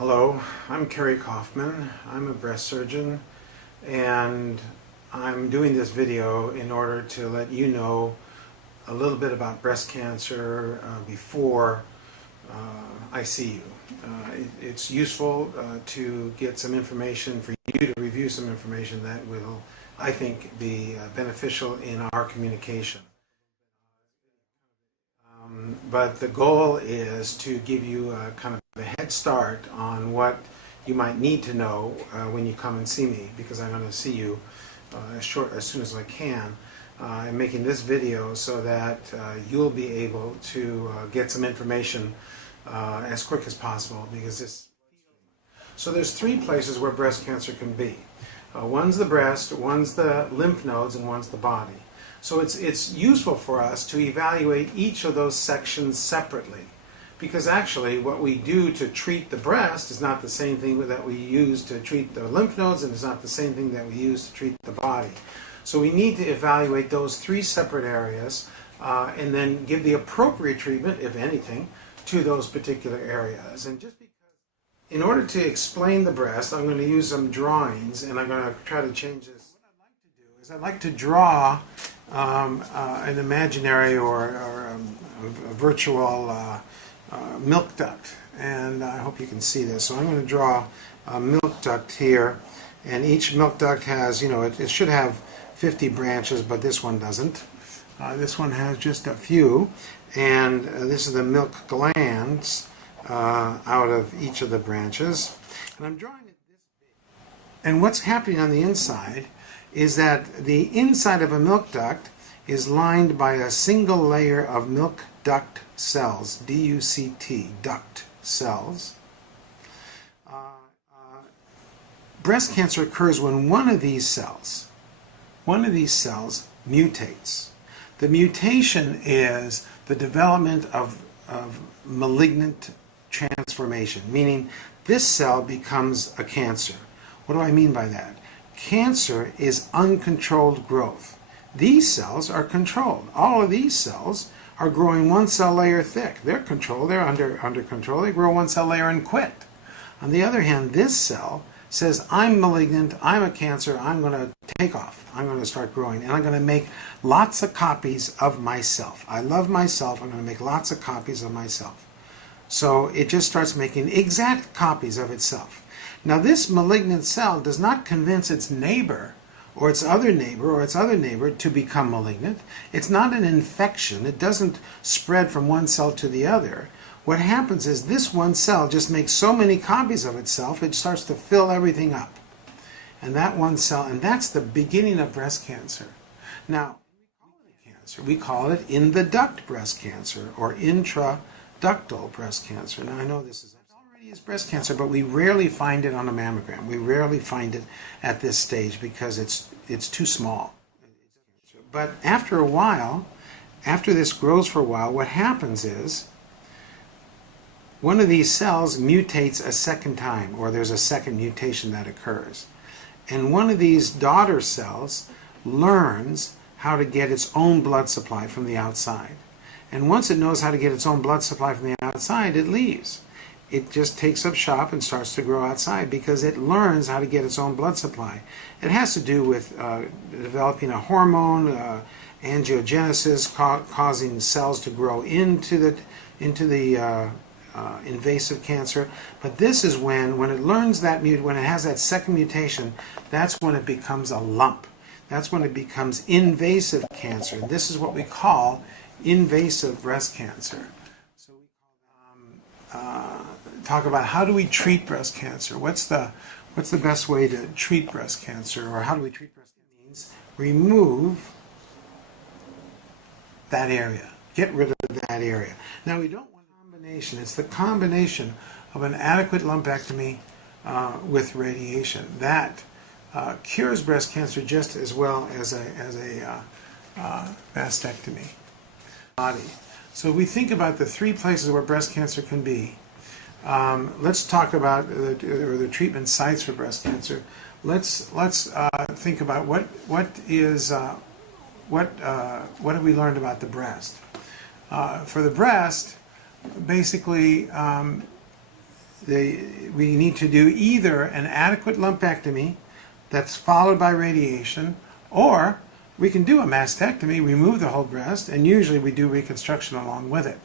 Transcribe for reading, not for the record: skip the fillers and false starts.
Hello, I'm Cary Kaufman. I'm a breast surgeon, and I'm doing this video in order to let you know a little bit about breast cancer before I see you. It's useful to get some information for you to review some information that will, I think, be beneficial in our communication. But the goal is to give you a kind of a head start on what you might need to know when you come and see me, because I'm going to see you as soon as I can. I'm making this video so that you'll be able to get some information as quick as possible, because this. So there's three places where breast cancer can be. One's the breast, one's the lymph nodes, and one's the body. So it's useful for us to evaluate each of those sections separately, because actually what we do to treat the breast is not the same thing that we use to treat the lymph nodes, and it's not the same thing that we use to treat the body. So we need to evaluate those three separate areas and then give the appropriate treatment, if anything, to those particular areas. And just because, in order to explain the breast, I'm going to use some drawings, and I'm going to try to change this. What I'd like to do is I'd like to draw an imaginary or a virtual milk duct, and I hope you can see this. So I'm going to draw a milk duct here, and each milk duct has, it should have 50 branches, but this one doesn't. This one has just a few, and this is the milk glands out of each of the branches, and I'm drawing it this big. And what's happening on the inside is that the inside of a milk duct is lined by a single layer of milk duct cells, D-U-C-T, duct cells. Breast cancer occurs when one of these cells mutates. The mutation is the development of malignant transformation, meaning this cell becomes a cancer. What do I mean by that? Cancer is uncontrolled growth. These cells are controlled. All of these cells are growing one cell layer thick. They're controlled. They're under control. They grow one cell layer and quit. On the other hand, this cell says, I'm malignant, I'm a cancer, I'm going to take off. I'm going to start growing, and I'm going to make lots of copies of myself. I love myself. I'm going to make lots of copies of myself. So it just starts making exact copies of itself. Now this malignant cell does not convince its neighbor or its other neighbor to become malignant. It's not an infection. It doesn't spread from one cell to the other. What happens is this one cell just makes so many copies of itself, it starts to fill everything up. And that one cell, and that's the beginning of breast cancer. Now, we call it in the duct breast cancer or intraductal breast cancer. Now I know this is already is breast cancer, but we rarely find it on a mammogram. We rarely find it at this stage because it's too small. But after a while, after this grows for a while, what happens is one of these cells mutates a second time, or there's a second mutation that occurs. And one of these daughter cells learns how to get its own blood supply from the outside. And once it knows how to get its own blood supply from the outside, it leaves. It just takes up shop and starts to grow outside because it learns how to get its own blood supply. It has to do with developing a hormone, angiogenesis, causing cells to grow into the invasive cancer. But this is when it learns that, when it has that second mutation, that's when it becomes a lump. That's when it becomes invasive cancer. This is what we call invasive breast cancer. So we talk about how do we treat breast cancer. What's the best way to treat breast cancer, or how do we treat breast cancer? It means remove that area. Get rid of that area. Now we don't want a combination. It's the combination of an adequate lumpectomy with radiation that cures breast cancer just as well as a mastectomy. Body. So we think about the three places where breast cancer can be. Let's talk about the treatment sites for breast cancer. Let's think about what have we learned about the breast. For the breast, basically we need to do either an adequate lumpectomy that's followed by radiation, or we can do a mastectomy, remove the whole breast, and usually we do reconstruction along with it.